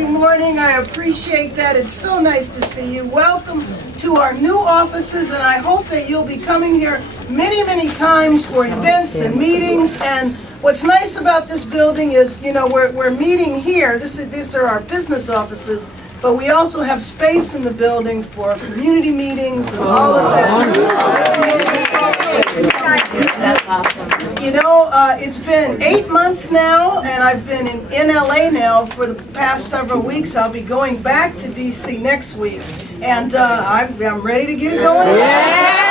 Saturday morning. I appreciate that. It's so nice to see you. Welcome to our new offices, and I hope that you'll be coming here many, many times for events and meetings. And what's nice about this building is, you know, we're meeting here. These are our business offices, but we also have space in the building for community meetings and all of that. That's awesome. You know, it's been 8 months now, and I've been in LA now for the past several weeks. I'll be going back to DC next week, and I'm ready to get it going. Yeah!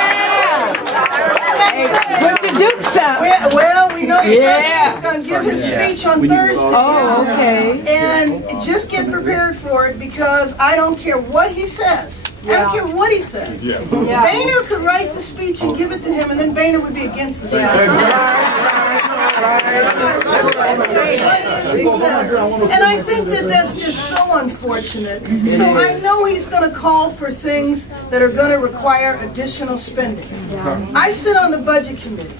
Put your dukes up. Well, we know the president's going to give his speech on Thursday. Oh, okay. And just get prepared for it, because I don't care what he says. I don't care what he says. Boehner could write the speech and give it to him, and then Boehner would be against the speech. And I think that that's just so unfortunate. So I know he's going to call for things that are going to require additional spending. I sit on the budget committee.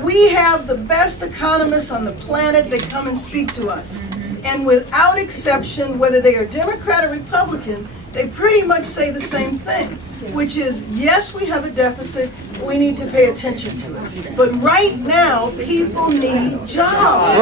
We have the best economists on the planet that come and speak to us. And without exception, whether they are Democrat or Republican, they pretty much say the same thing, which is, yes, we have a deficit, we need to pay attention to it. But right now, people need jobs. The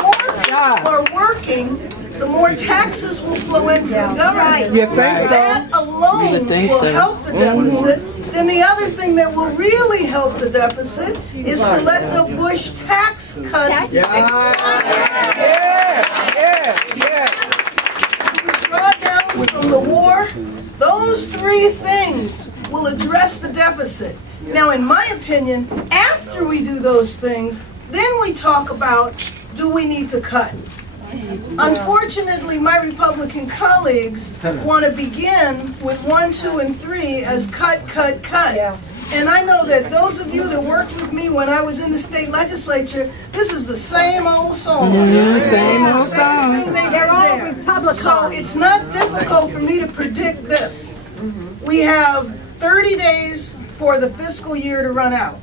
more people are working, the more taxes will flow into the government. You think so? That alone will help the deficit. Then the other thing that will really help the deficit is to let the Bush tax cuts expire. Draw down from the war. Those three things will address the deficit. Now, in my opinion, after we do those things, then we talk about, do we need to cut? Unfortunately, my Republican colleagues want to begin with 1, 2, and 3 as cut, cut, cut. And I know that those of you that worked with me when I was in the state legislature, this is the same old song. Same old song. They're all Republican. So it's not difficult for me to predict this. We have 30 days for the fiscal year to run out.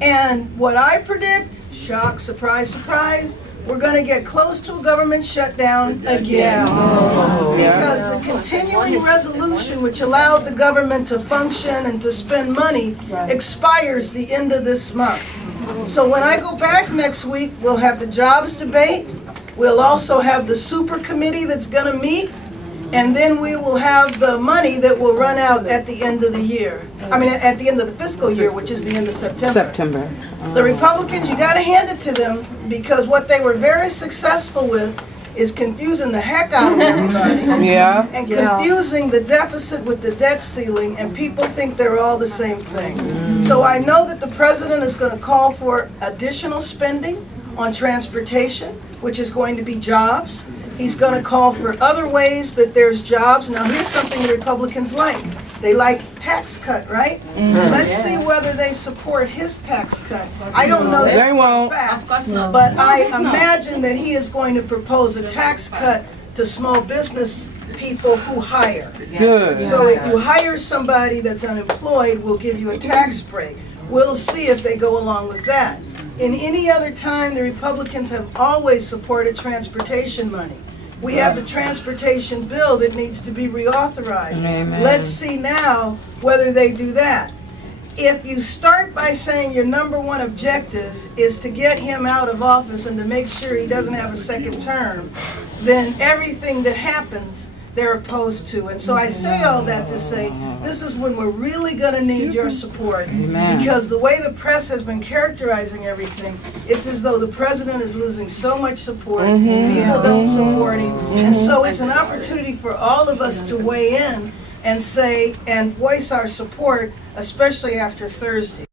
And what I predict, shock, surprise, surprise, we're going to get close to a government shutdown again. Because the continuing resolution, which allowed the government to function and to spend money, expires the end of this month. So when I go back next week, we'll have the jobs debate. We'll also have the super committee that's going to meet. And then we will have the money that will run out at the end of the year. I mean, at the end of the fiscal year, which is the end of September. The Republicans, you got to hand it to them, because what they were very successful with is confusing the heck out of everybody. And confusing the deficit with the debt ceiling, and people think they're all the same thing. So I know that the president is going to call for additional spending on transportation, which is going to be jobs. He's going to call for other ways that there's jobs. Now, here's something the Republicans like. They like tax cut, right? Let's see whether they support his tax cut. I don't know that for a fact, but I imagine that he is going to propose a tax cut to small business people who hire. So if you hire somebody that's unemployed, we'll give you a tax break. We'll see if they go along with that. In any other time, the Republicans have always supported transportation money. We have the transportation bill that needs to be reauthorized. Let's see now whether they do that. If you start by saying your #1 objective is to get him out of office and to make sure he doesn't have a second term, then everything that happens they're opposed to. And so I say all that to say, this is when we're really going to need your support. Because the way the press has been characterizing everything, it's as though the president is losing so much support. People don't support him. And so it's an opportunity for all of us to weigh in and say, and voice our support, especially after Thursday.